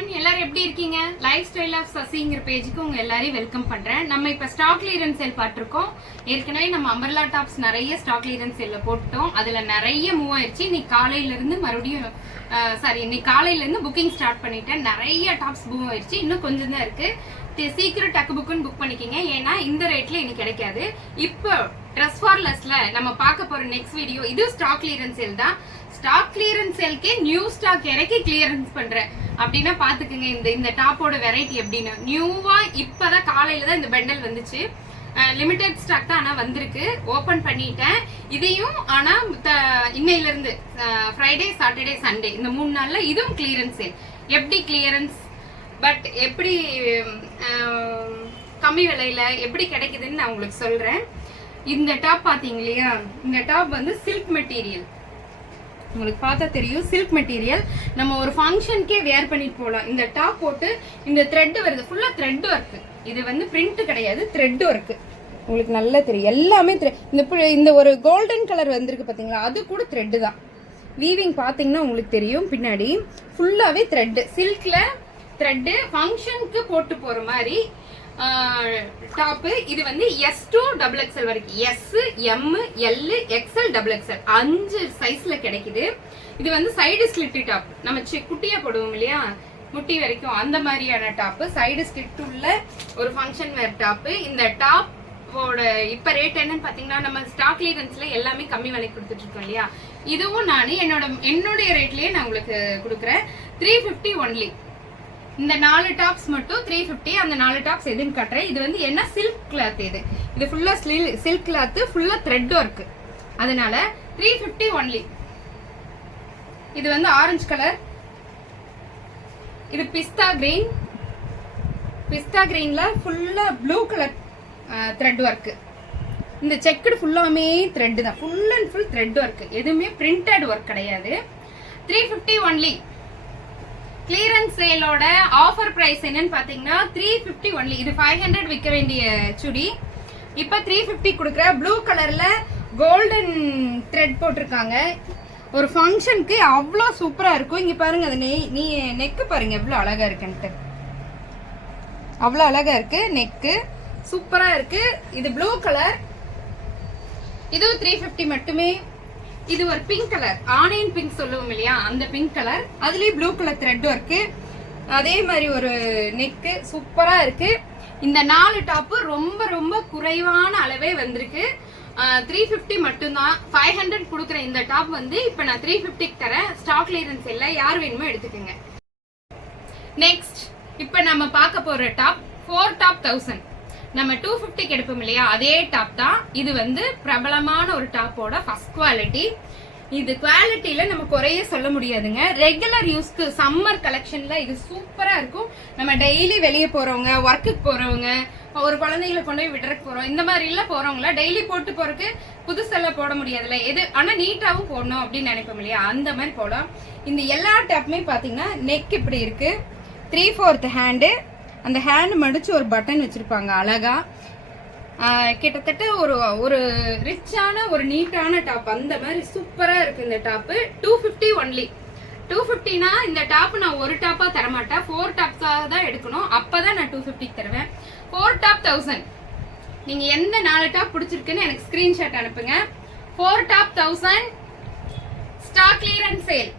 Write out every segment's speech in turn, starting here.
One எல்லாரும் எப்படி இருக்கீங்க? லைஃப் ஸ்டைல் ஆஃப் சசிங்கிற பேஜுக்கு உங்க எல்லாரையும் வெல்கம் பண்றேன். நம்ம இப்ப ஸ்டாக் கிளியரன்ஸ் சேல் பார்த்திருக்கோம். ஏற்கனவே நம்ம அம்பர்லா டாப்ஸ் நிறைய ஸ்டாக் கிளியரன்ஸ் சேல்ல போட்டோம் அதுல நிறைய மூவ் ஆயிடுச்சு இன்னைக்கு காலையில இருந்து மறுபடியும் சாரி இன்னைக்கு காலையில இருந்து புக்கிங் ஸ்டார்ட் பண்ணிட்டேன். நிறைய டாப்ஸ் மூவ் ஆயிடுச்சு இன்னும் கொஞ்சம் தான் இருக்கு. சீக்கிரம் டக்கு புக்குன்னு புக் பண்ணிக்கிங்க. ஏன்னா இந்த ரேட்ல இன்னைக்கு கிடைக்காது. இப்போ ட்ரெஸ் ஃபார் லெஸ்ல நம்ம பார்க்க போற நெக்ஸ்ட் வீடியோ இது ஸ்டாக் கிளியரன்ஸ் சேல் தான். ஸ்டாக் கிளியரன்ஸ் சேல்க்கே நியூ ஸ்டாக் இறக்கி கிளியரன்ஸ் பண்றேன். அப்படின்னா பாத்துக்குங்க இந்த இந்த டாப்போட வெரைட்டி எப்படின்னு. நியூவா இப்பதான் காலையில தான் இந்த பெண்டல் வந்துச்சு. லிமிடெட் ஸ்டாக் தான் ஆனா வந்திருக்கு. ஓபன் பண்ணிட்டேன். இதையும் ஆனா த- இன்னையில இருந்து ஃப்ரைடே சாட்டர்டே சண்டே இந்த மூணு நாள்ல இதுவும் கிளியரன்ஸ் சேல் எப்படி கிளியரன்ஸ் பட் எப்படி கம்மி விலையில எப்படி கிடைக்குதுன்னு நான் உங்களுக்கு சொல்றேன். இந்த டாப் பார்த்தீங்க இல்லையா? இந்த டாப் வந்து சில்க் மெட்டீரியல் உங்களுக்கு பார்த்தா தெரியும் சில்க் மெட்டீரியல் நம்ம ஒரு ஃபங்க்ஷனுக்கே வேர் பண்ணிட்டு போகலாம் இந்த டாப் போட்டு இந்த த்ரெட்டு வருது. ஃபுல்லாக த்ரெட் ஒர்க்கு இது வந்து பிரிண்ட் கிடையாது த்ரெட் ஒர்க்கு உங்களுக்கு நல்லா தெரியும். எல்லாமே thread. இந்த பு- இந்த ஒரு கோல்டன் கலர் வந்திருக்கு பார்த்தீங்களா அது கூட த்ரெட்டு தான். வீவிங் பார்த்தீங்கன்னா உங்களுக்கு தெரியும் பின்னாடி. ஃபுல்லாகவே த்ரெட்டு சில்கில் த்ரெட்டு ஃபங்க்ஷனுக்கு போட்டு போகிற மாதிரி டாப்பு இது வந்து எஸ் டூ டபுள் எக்ஸ்எல் வரைக்கும். S M L XL double XL அஞ்சு சைஸ்ல கிடைக்குது. இது வந்து சைடு ஸ்லிட்டு டாப் நம்ம சி- குட்டியா போடுவோம் இல்லையா? முட்டி வரைக்கும் அந்த மாதிரியான டாப்பு சைடு ஸ்லிட் உள்ள ஒரு ஃபங்க்ஷன் வேர் டாப்பு இந்த டாப்போட இப்போ ரேட் என்னன்னு பார்த்தீங்கன்னா நம்ம ஸ்டாக் கிளியரன்ஸ்ல எல்லாமே கம்மி விலைக்கு கொடுத்துட்ருக்கோம் இல்லையா? இதுவும் நான் என்னோட என்னுடைய ரேட்லேயே நான் உங்களுக்கு கொடுக்குறேன். த்ரீ ஃபிஃப்டி ஒன்லி இந்த நாலு டாப்ஸ் மட்டும் த்ரீ ஃபிஃப்டி அந்த நாலு டாப்ஸ் எதுன்னு கட்டுறேன். இது வந்து என்ன சில்க் கிளாத் இது? இது ஃபுல்லா சில்க் கிளாத் ஃபுல்லா த்ரெட் ஒர்க் அதனால த்ரீ ஃபிஃப்டி ஒன்லி இது வந்து ஆரஞ்சு கலர் இது பிஸ்தா கிரீன் பிஸ்தா கிரீன்ல ஃபுல்லா ப்ளூ கலர் த்ரெட் ஒர்க் இந்த செக்குடு ஃபுல்லாமே த்ரெட் தான். Full and full thread work எதுவுமே பிரிண்டட் ஒர்க் கிடையாது. த்ரீ ஃபிஃப்டி ஒன்லி கிளியரன்ஸ் சேலோட ஆஃபர் ப்ரைஸ் என்னன்னு பார்த்தீங்கன்னா த்ரீ ஃபிஃப்டி ஒன்லி இது ஃபைவ் ஹண்ட்ரட் விற்க வேண்டிய சுடி. இப்போ த்ரீ ஃபிஃப்டி கொடுக்குற ப்ளூ கலரில் கோல்டன் த்ரெட் போட்டிருக்காங்க. ஒரு ஃபங்க்ஷனுக்கு அவ்வளோ சூப்பராக இருக்கும். இங்கே பாருங்க அது நெய் நீ நெக்கு பாருங்க எவ்வளோ அழகாக இருக்குன்ட்டு அவ்வளோ அழகாக இருக்கு நெக்கு சூப்பராக இருக்கு. இது ப்ளூ கலர் இதுவும் த்ரீ ஃபிஃப்டி மட்டுமே. இது ஒரு பிங்க் கலர் ஆனியன் பிங்க் சொல்லுவோம் இல்லையா? அந்த பிங்க் கலர் அதுலயே ப்ளூ கலர் த்ரெட் ஒர்க்கு அதே மாதிரி ஒரு நெக்கு சூப்பரா இருக்கு. இந்த நாலு டாப்பு ரொம்ப ரொம்ப குறைவான அளவே வந்திருக்கு. த்ரீ ஃபிஃப்டி மட்டும்தான். ஃபைவ் ஹண்ட்ரட் கொடுக்குற இந்த டாப் வந்து இப்போ நான் த்ரீ ஃபிஃப்டிக்கு தரேன். ஸ்டாக் கிளியரன்ஸ் இல்லை. யார் வேணுமோ எடுத்துக்கோங்க. நெக்ஸ்ட் இப்போ நம்ம பார்க்க போகிற டாப் ஃபோர் டாப் தௌசண்ட் நம்ம டூ ஃபிஃப்டிக்கு எடுப்போம் இல்லையா? அதே டாப் தான். இது வந்து பிரபலமான ஒரு டாப்போட ஃபஸ்ட் குவாலிட்டி இது குவாலிட்டியில நம்ம குறைய சொல்ல முடியாதுங்க. ரெகுலர் யூஸ்க்கு சம்மர் கலெக்ஷன்ல இது சூப்பரா இருக்கும். நம்ம டெய்லி வெளியே போறவங்க ஒர்க்குக்கு போறவங்க ஒரு குழந்தைங்களை கொண்டு போய் விடுறக்கு போறோம். இந்த மாதிரி எல்லாம் போறவங்கள டெய்லி போட்டு போறதுக்கு புதுசெல்லாம் போட முடியாதுல்ல. எது? ஆனா நீட்டாவும் போடணும் அப்படின்னு நினைப்போம் இல்லையா? அந்த மாதிரி போடலாம். இந்த எல்லா டாப்புமே பாத்தீங்கன்னா நெக் இப்படி இருக்கு. த்ரீ ஃபோர்த் ஹேண்டு அந்த ஹேண்ட் மடிச்சு ஒரு பட்டன் வச்சிருப்பாங்க அழகா. கிட்டத்தட்ட ஒரு ஒரு ரிச்சான ஒரு நீட்டான டாப் அந்த மாதிரி சூப்பரா இருக்கு இந்த top two fifty only two ஃபிஃப்டினா இந்த டாப் நான் ஒரு டாப்பா தரமாட்டேன். ஃபோர் டாப்ஸாக தான் எடுக்கணும். அப்பதான் நான் டூ ஃபிஃப்டிக்கு தருவேன். ஃபோர் டாப் தௌசண்ட் நீங்க எந்த நாலு டாப் பிடிச்சிருக்குன்னு எனக்கு ஸ்கிரீன்ஷாட் அனுப்புங்க. Four top thousand stock clearance sale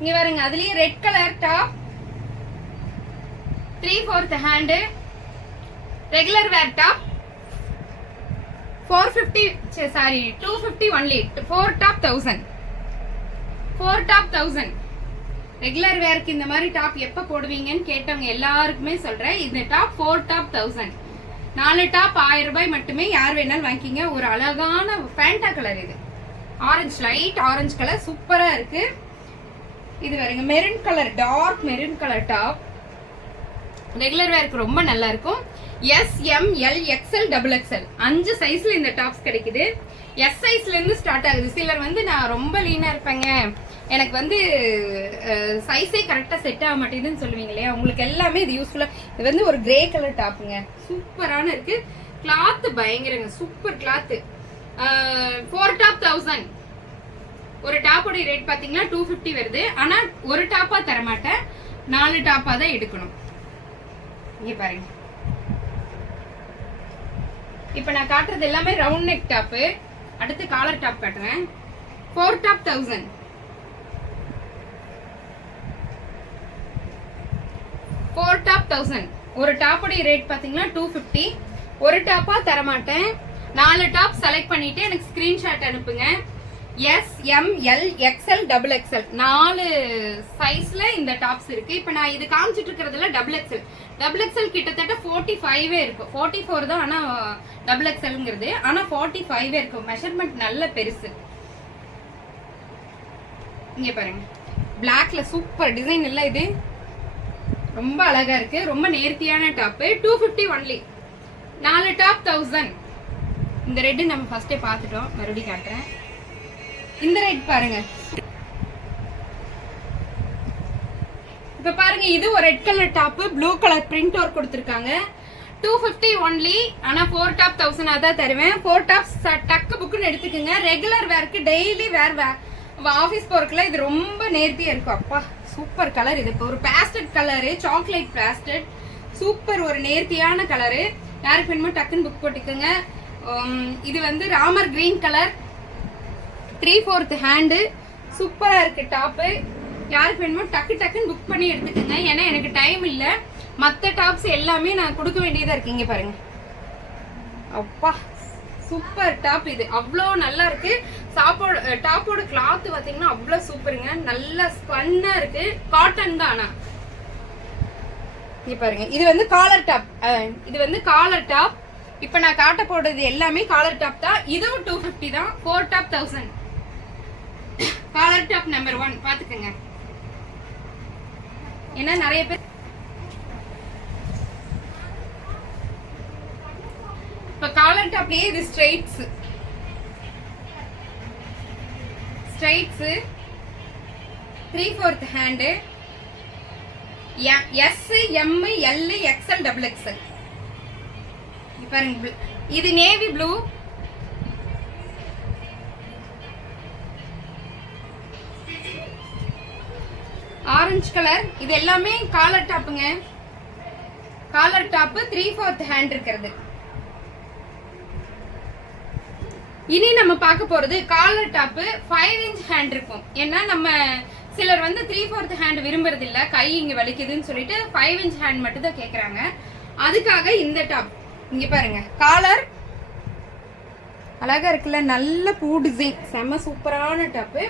இங்க பாருங்க அதுலேயே red colour top three fourth hand regular wear top four fifty sorry two fifty only four top thousand four top thousand regular வேர்க்கு இந்த மாதிரி டாப் எப்போ போடுவீங்கன்னு கேட்டவங்க எல்லாருக்குமே சொல்கிறேன் இந்த டாப் ஃபோர் டாப் தௌசண்ட் நாலு டாப் ஆயிரம் ரூபாய் மட்டுமே யார் வேணாலும் வாங்கிக்கிங்க. ஒரு அழகான ஃபேண்டா கலர் இது. ஆரஞ்சு லைட் ஆரஞ்சு கலர் சூப்பராக இருக்குது இது வருங்க maroon colour dark maroon colour top regular வேருக்கு ரொம்ப நல்லா இருக்கும் S M L XL double XL அஞ்சு சைஸ்ல இந்த டாப்ஸ் கிடைக்குது. எஸ் சைஸ்ல இருந்து ஸ்டார்ட் ஆகுது. சிலர் வந்து நான் ரொம்ப லீனா இருப்பேங்க. எனக்கு வந்து சைஸே கரெக்டா செட் ஆக மாட்டேங்குதுன்னு சொல்லுவீங்க இல்லையா உங்களுக்கு எல்லாமே இது யூஸ்ஃபுல்லா இது வந்து ஒரு கிரே கலர் டாப்புங்க சூப்பரான இருக்கு. Cloth பயங்கரங்க. Super cloth four top thousand ஒரு டாப்போட ரேட் பாத்தீங்கன்னா டூ ஃபிஃப்டி வருது. ஆனா ஒரு டாப்பா தரமாட்டேன். நாலு டாப்பா தான் எடுக்கணும். இங்கே பாருங்க. இப்போ நான் காட்டுறது எல்லாமே ரவுண்ட் நெக் டாப்பு அடுத்து காலர் டாப் காட்டுறேன். Four top thousand four top thousand ஒரு டாப்புடைய ரேட் பார்த்தீங்கன்னா டூ ஃபிஃப்டி ஒரு டாப்பாக தரமாட்டேன். நாலு டாப் செலக்ட் பண்ணிட்டு எனக்கு ஸ்க்ரீன்ஷாட் அனுப்புங்க. S M L XL double XL நாலு சைஸ்ல இந்த டாப்ஸ் இருக்கு. இப்போ நான் இது காமிச்சிட்டு இருக்கிறதுல டபுள் எக்ஸ்எல் டபுள் எக்ஸ்எல் கிட்டத்தட்ட ஃபோர்ட்டி ஃபைவே இருக்கும். ஃபோர்ட்டி ஃபோர் தான் ஆனால் டபுள் எக்ஸ்எல்ங்கிறது ஆனால் ஃபார்ட்டி ஃபைவே இருக்கும். மெஷர்மெண்ட் நல்ல பெருசு. இங்க பாருங்க. பிளாக்ல சூப்பர் டிசைன் இல்லை இது. ரொம்ப அழகா இருக்கு. ரொம்ப நேர்த்தியான டாப் டூ ஃபிஃப்டி ஒன்லி நாலு டாப் தௌசண்ட் இந்த ரெட்டு நம்ம ஃபர்ஸ்டே பார்த்துட்டோம். மறுபடியும் காட்டுறேன். இந்த ரெட் பாருங்க. இப்ப பாருங்க இது ஒரு red colour top blue colour print work கொடுத்துருக்காங்க. டூ ஃபிஃப்டி ஒன்லி ஆனால் ஃபோர் டாப் தௌசண்ட் தான் தருவேன். ஃபோர் டாப் டக்கு புக்குன்னு எடுத்துக்கோங்க. ரெகுலர் வேர்க்கு டெய்லி வேர் வே ஆஃபீஸ் போகிறக்குலாம் இது ரொம்ப நேர்த்தியாக இருக்கும். அப்பா சூப்பர் கலர் இது. இப்போ ஒரு pastel colour chocolate pastel super ஒரு நேர்த்தியான கலரு யாருக்கு வேணுமோ டக்குன்னு புக் போட்டுக்கோங்க. இது வந்து Ramar green colour three fourth hand சூப்பராக இருக்குது டாப்பு யாருக்கு வேணுமோ டக்கு டக்குன்னு புக் பண்ணி எடுத்துக்கோங்க. ஏன்னா எனக்கு டைம் இல்லை. மற்ற டாப்ஸ் எல்லாமே நான் கொடுக்க வேண்டியதாக இருக்கு. இங்கே பாருங்க. அப்பா சூப்பர் டாப் இது. அவ்வளோ நல்லா இருக்கு. சாப்போட டாப்போட கிளாத் பார்த்தீங்கன்னா அவ்வளோ சூப்பருங்க நல்லா ஸ்பன்னாக இருக்கு. காட்டன் தான் ஆனால் இங்கே பாருங்க. இது வந்து காலர் டாப் இது வந்து காலர் டாப் இப்போ நான் காட்ட போடுறது எல்லாமே காலர் டாப் தான். இதுவும் டூ ஃபிஃப்டி தான். Four top thousand collar top number one பார்த்துக்கோங்க ஏன்னா நிறைய பேர் இப்போ காலர் டாப்லேயே இது straights straights three fourth hand S M L XL double XL பாருங்க இது நேவி ப்ளூ ஆரஞ்சு கலர் இது எல்லாமே collar டாப்புங்க collar top three fourth hand இருக்கிறது. இனி நம்ம பார்க்க போறது collar top five inch hand இருக்கும். ஏன்னா நம்ம சிலர் வந்து த்ரீ ஃபோர்த் ஹேண்ட் விரும்புறது இல்ல கை இங்க வலிக்குதுன்னு சொல்லிட்டு ஃபைவ் இன்ச் ஹேண்ட் மட்டும் தான் கேக்குறாங்க. அதுக்காக இந்த டாப் இங்க பாருங்க. காலர் அழகா இருக்குல்ல. நல்ல பூ டிசைன் செம்ம சூப்பரான டாப்பு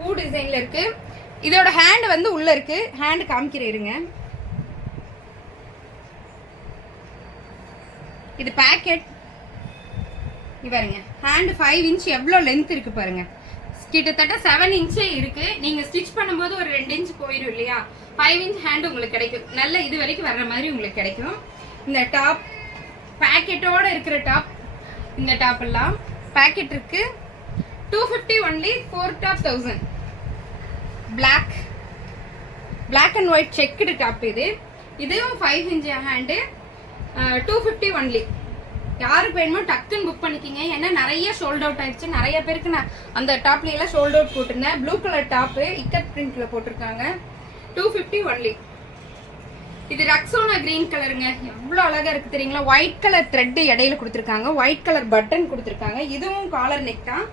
பூ டிசைன்ல இருக்கு. இதோட ஹேண்ட் வந்து உள்ள இருக்கு. ஹேண்ட் காமிக்கிறேன் இருங்க. இது பேக்கெட் பாருங்க. ஹேண்ட் ஃபைவ் இன்ச் எவ்வளோ லென்த் இருக்கு பாருங்க. கிட்டத்தட்ட செவன் இன்ச்சே இருக்கு. நீங்க ஸ்டிச் பண்ணும்போது ஒரு ரெண்டு இன்ச் போயிடும் இல்லையா? ஃபைவ் இன்ச் ஹேண்ட் உங்களுக்கு கிடைக்கும். நல்ல இது வரைக்கும் வர்ற மாதிரி உங்களுக்கு கிடைக்கும். இந்த டாப் பேக்கெட்டோட இருக்கிற டாப் இந்த டாப் எல்லாம் பேக்கெட் இருக்கு. Two fifty only four top thousand black black and white checked top இது. இதுவும் five inch hand two fifty only யாருக்கு வேணுமோ டக்குன்னு புக் பண்ணிக்கிங்க. ஏன்னா நிறைய ஷோல்ட் அவுட் ஆயிடுச்சு. நிறைய பேருக்கு நான் அந்த டாப்லையெல்லாம் எல்லாம் ஷோல்ட் அவுட் போட்டிருந்தேன். ப்ளூ கலர் டாப்பு இக்கட் பிரிண்டில் போட்டிருக்காங்க. டூ ஃபிஃப்டி ஒன்லி இது ரக்ஸோனா கிரீன் கலருங்க எவ்வளோ அழகாக இருக்குது தெரியுங்களா? ஒயிட் கலர் த்ரெட் இடையில கொடுத்துருக்காங்க. ஒயிட் கலர் பட்டன் கொடுத்துருக்காங்க. இதுவும் காலர் நெக் தான்.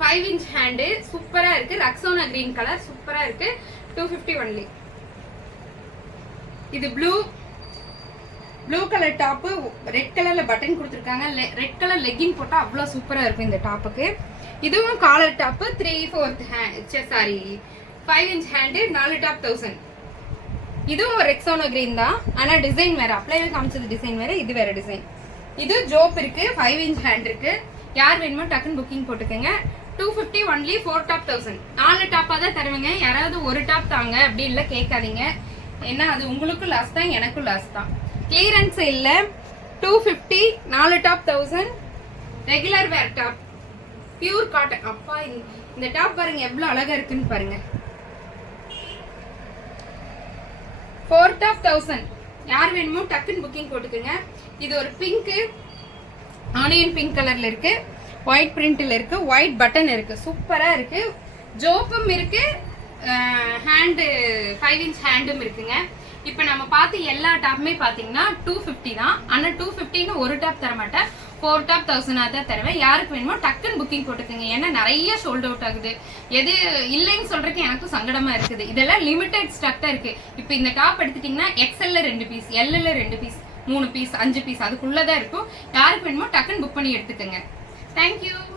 ஃபைவ் இன்ச் ஹேண்டு சூப்பராக இருக்குது ரக்ஸோனா கிரீன் கலர் சூப்பராக இருக்குது டூ ஃபிஃப்டி ஒன்லி இது blue blue colour top red கலரில் பட்டன் கொடுத்துருக்காங்க. ரெட் கலர் லெக்கின் போட்டால் அவ்வளோ சூப்பராக இருக்கும் இந்த டாப்புக்கு இதுவும் collar top three fourth hand sorry five inch hand நாலு டாப் தௌசண்ட் இதுவும் ஒரு ரெக்ஸோனோ கிரீன் தான். ஆனால் டிசைன் வேறு. அப்ளைவே காமிச்சது டிசைன் வேறு இது வேறு டிசைன் இது ஜோப் இருக்குது ஃபைவ் இன்ச் ஹேண்ட் இருக்குது யார் வேணுமோ டக்குன்னு புக்கிங் போட்டுக்கோங்க. Two fifty only four top thousand நாலு டாப்பாக தான் தருவீங்க. யாராவது ஒரு டாப் தாங்க அப்படி இல்லை கேட்காதீங்க. ஏன்னா அது உங்களுக்கும் லாஸ் தான் எனக்கும் லாஸ் தான். கிளியரன்ஸ் இல்லை. டூ ஃபிஃப்டி நாலு top thousand regular wear top pure cotton அப்பா இந்த- இந்த டாப் பாருங்க எவ்வளோ அழகாக இருக்குன்னு பாருங்க. ஃபோர் டாப் தௌசண்ட் யார் வேணுமோ டக்குன்னு புக்கிங் போட்டுக்கோங்க. இது ஒரு பிங்க்கு ஆனியன் பிங்க் கலரில் இருக்குது ஒயிட் பிரிண்டில் இருக்குது ஒயிட் பட்டன் இருக்குது சூப்பராக இருக்குது ஜோப்பும் இருக்குது ஹேண்டு ஃபைவ் இன்ச் ஹேண்டும் இருக்குங்க. இப்போ நம்ம பார்த்து எல்லா டாப்புமே பார்த்தீங்கன்னா டூ ஃபிஃப்டி தான். ஆனால் டூ ஃபிஃப்டின்னு ஒரு டாப் தர மாட்டேன் ஃபோர் டாப் தௌசண்டாக தான் தருவேன். யாருக்கு வேணுமோ டக்குன்னு புக்கிங் போட்டுக்குங்க. ஏன்னா நிறைய சோல்ட் அவுட் ஆகுது. எது இல்லைன்னு சொல்கிறதுக்கு எனக்கும் சங்கடமாக இருக்குது. இதெல்லாம் லிமிடெட் ஸ்டாக் தான் இருக்குது இப்போ இந்த டாப் எடுத்துட்டிங்கன்னா எக்ஸ்எல்ல ரெண்டு பீஸ் எல்எல்ல ரெண்டு பீஸ் மூணு பீஸ் அஞ்சு பீஸ் அதுக்குள்ளே தான் இருக்கும். யாருக்கு வேணுமோ டக்குன்னு புக் பண்ணி எடுத்துக்கோங்க. Thank you.